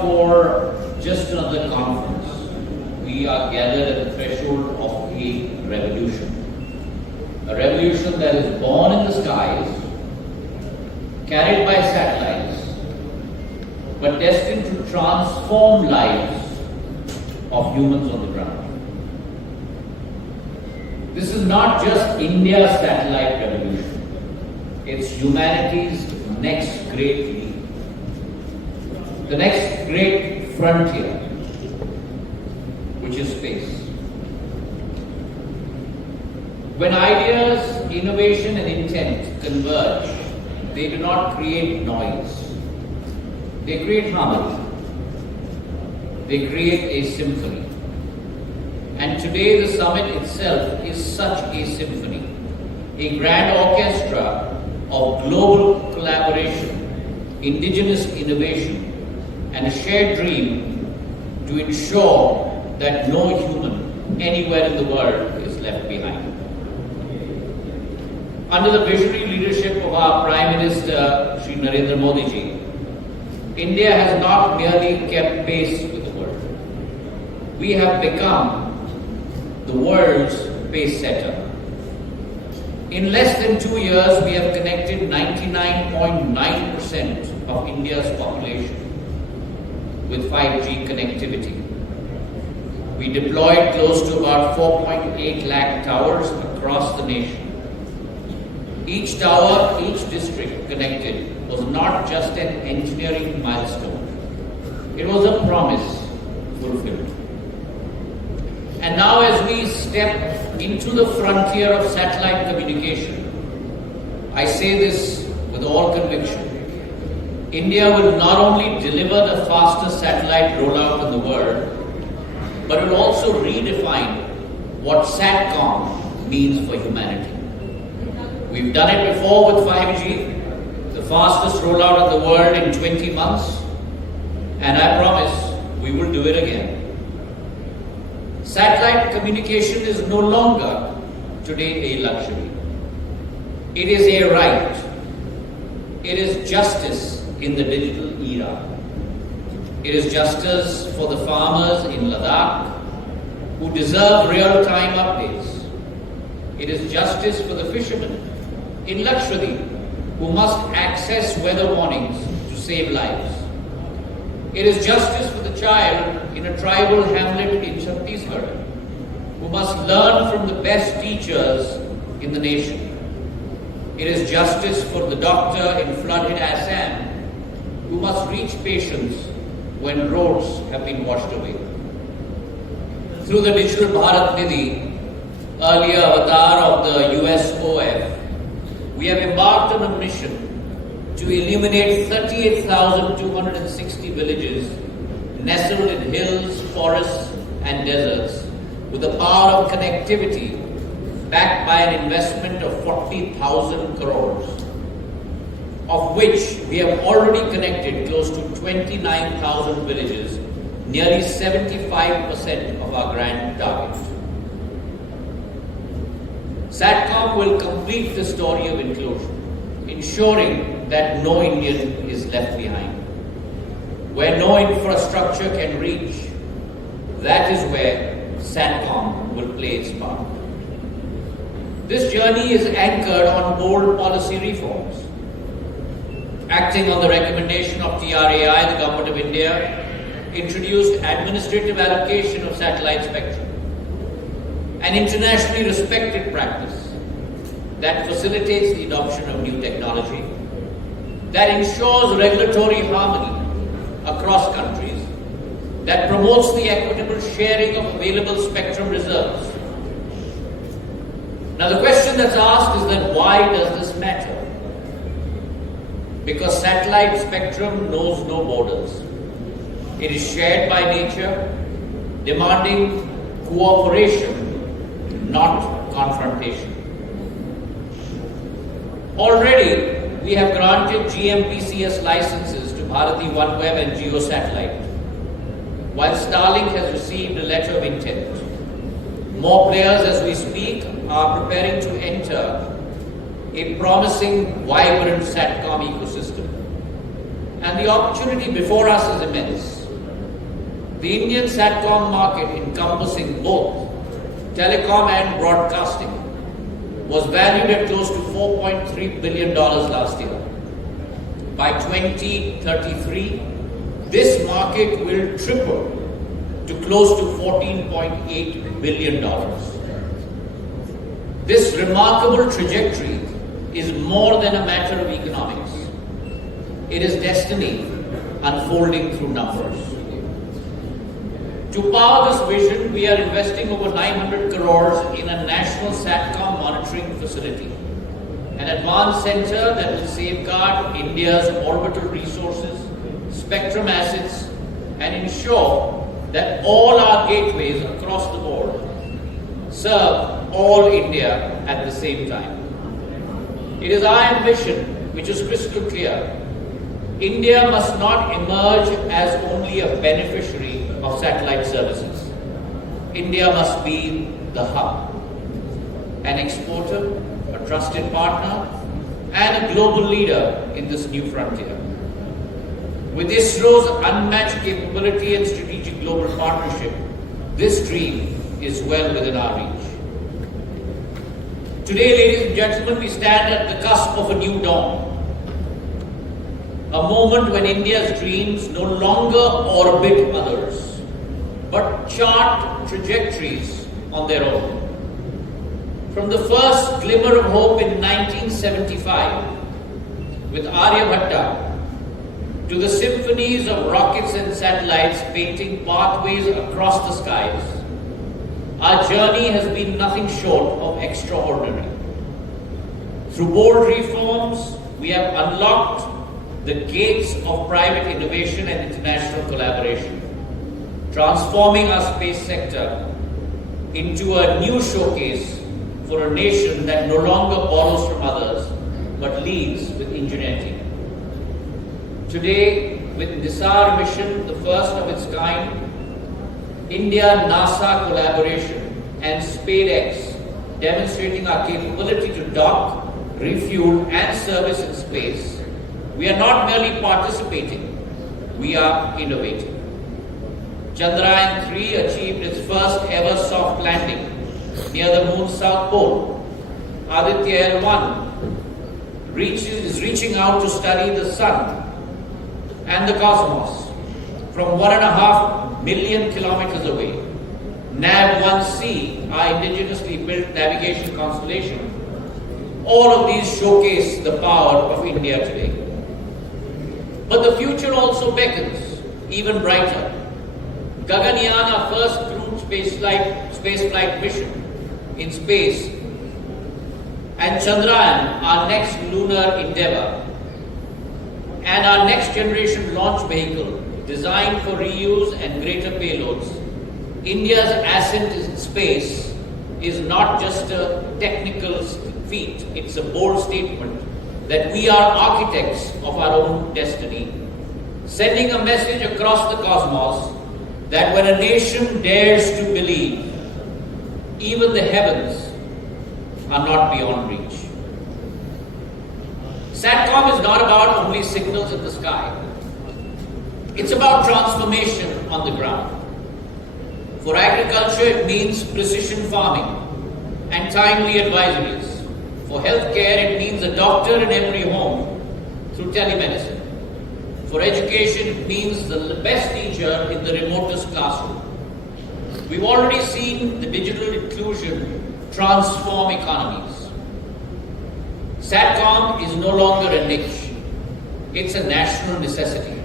for just another conference. We are gathered at the threshold of a revolution. A revolution that is born in the skies, carried by satellites, but destined to transform lives of humans on the ground. This is not just India's satellite revolution. It's humanity's next great leap. The next great frontier, which is space. When ideas, innovation and intent converge, they do not create noise. They create harmony. They create a symphony. And today the summit itself is such a symphony, a grand orchestra of global collaboration, indigenous innovation, and a shared dream to ensure that no human anywhere in the world is left behind. Under the visionary leadership of our Prime Minister, Shri Narendra Modi ji, India has not merely kept pace with the world. We have become the world's pace setter. In less than 2 years, we have connected 99.9% of India's population with 5G connectivity. We deployed close to about 4.8 lakh towers across the nation. Each tower, each district connected was not just an engineering milestone. It was a promise fulfilled. And now as we step into the frontier of satellite communication, I say this with all conviction. India will not only deliver the fastest satellite rollout in the world, but will also redefine what Satcom means for humanity. We've done it before with 5G, the fastest rollout in the world in 20 months, and I promise we will do it again. Satellite communication is no longer today a luxury. It is a right. It is justice in the digital era. It is justice for the farmers in Ladakh who deserve real-time updates. It is justice for the fishermen in Lakshadweep who must access weather warnings to save lives. It is justice for the child in a tribal hamlet in Chhattisgarh who must learn from the best teachers in the nation. It is justice for the doctor in flooded Assam who must reach patients when roads have been washed away. Through the Digital Bharat Nidhi, earlier avatar of the USOF, we have embarked on a mission to illuminate 38,260 villages nestled in hills, forests and deserts with the power of connectivity backed by an investment of 40,000 crores, of which we have already connected close to 29,000 villages, nearly 75% of our grand target. Satcom will complete the story of inclusion, ensuring that no Indian is left behind. Where no infrastructure can reach, that is where Satcom will play its part. This journey is anchored on bold policy reforms. Acting on the recommendation of TRAI, the Government of India introduced administrative allocation of satellite spectrum, an internationally respected practice that facilitates the adoption of new technology, that ensures regulatory harmony across countries, that promotes the equitable sharing of available spectrum reserves. Now the question that's asked is that why does this matter? Because satellite spectrum knows no borders. It is shared by nature, demanding cooperation, not confrontation. Already, we have granted GMPCS licenses to Bharati OneWeb and Geo Satellite, while Starlink has received a letter of intent. More players as we speak are preparing to enter a promising, vibrant Satcom ecosystem. And the opportunity before us is immense. The Indian Satcom market, encompassing both telecom and broadcasting, was valued at close to $4.3 billion last year. By 2033, this market will triple to close to $14.8 billion. This remarkable trajectory is more than a matter of economics. It is destiny unfolding through numbers. To power this vision, we are investing over 900 crores in a national Satcom monitoring facility, an advanced center that will safeguard India's orbital resources, spectrum assets, and ensure that all our gateways across the board serve all India at the same time. It is our ambition, which is crystal clear. India must not emerge as only a beneficiary of satellite services. India must be the hub, an exporter, a trusted partner, and a global leader in this new frontier. With ISRO's unmatched capability and strategic global partnership, this dream is well within our reach. Today, ladies and gentlemen, we stand at the cusp of a new dawn. A moment when India's dreams no longer orbit others, but chart trajectories on their own. From the first glimmer of hope in 1975 with Aryabhatta to the symphonies of rockets and satellites painting pathways across the skies, our journey has been nothing short of extraordinary. Through bold reforms, we have unlocked the gates of private innovation and international collaboration, transforming our space sector into a new showcase for a nation that no longer borrows from others, but leads with ingenuity. Today, with Nisar mission, the first of its kind, India-NASA collaboration, and SpaceX, demonstrating our capability to dock, refuel, and service in space, we are not merely participating, we are innovating. Chandrayaan-3 achieved its first ever soft landing near the moon's south pole. Aditya L1 is reaching out to study the sun and the cosmos from 1.5 million kilometers away. NAV-1C, our indigenously built navigation constellation, all of these showcase the power of India today. But the future also beckons, even brighter. Gaganyaan, our first crewed spaceflight mission in space, and Chandrayaan, our next lunar endeavor, and our next generation launch vehicle designed for reuse and greater payloads. India's ascent in space is not just a technical feat, it's a bold statement that we are architects of our own destiny, sending a message across the cosmos that when a nation dares to believe, even the heavens are not beyond reach. Satcom is not about only signals in the sky. It's about transformation on the ground. For agriculture, it means precision farming and timely advisories. For healthcare, it means a doctor in every home through telemedicine. For education, it means the best teacher in the remotest classroom. We've already seen the digital inclusion transform economies. Satcom is no longer a niche. It's a national necessity.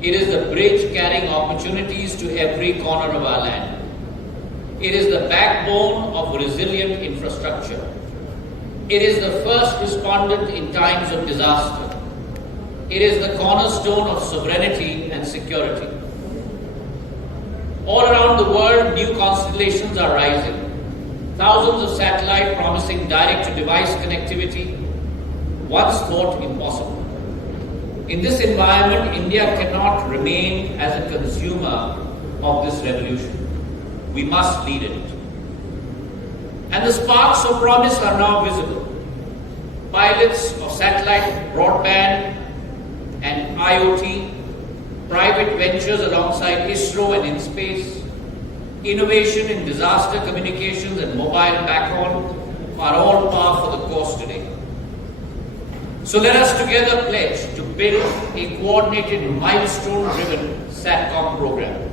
It is the bridge carrying opportunities to every corner of our land. It is the backbone of resilient infrastructure. It is the first respondent in times of disaster. It is the cornerstone of sovereignty and security. All around the world, new constellations are rising. Thousands of satellites promising direct-to-device connectivity, once thought impossible. In this environment, India cannot remain as a consumer of this revolution. We must lead it. And the sparks of promise are now visible. Pilots of satellite broadband and IoT, private ventures alongside ISRO and InSpace, innovation in disaster communications and mobile backhaul are all par for the course today. So let us together pledge to build a coordinated, milestone-driven Satcom program.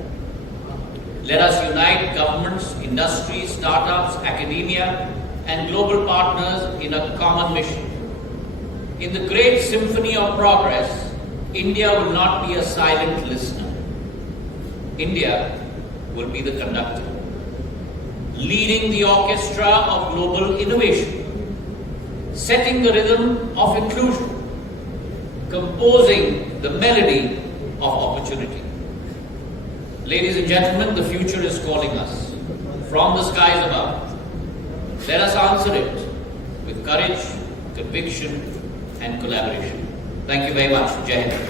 Let us unite governments, industries, startups, academia, and global partners in a common mission. In the great symphony of progress, India will not be a silent listener. India will be the conductor, leading the orchestra of global innovation, setting the rhythm of inclusion, composing the melody of opportunity. Ladies and gentlemen, the future is calling us from the skies above. Let us answer it with courage, conviction, and collaboration. Thank you very much. Jai Hind.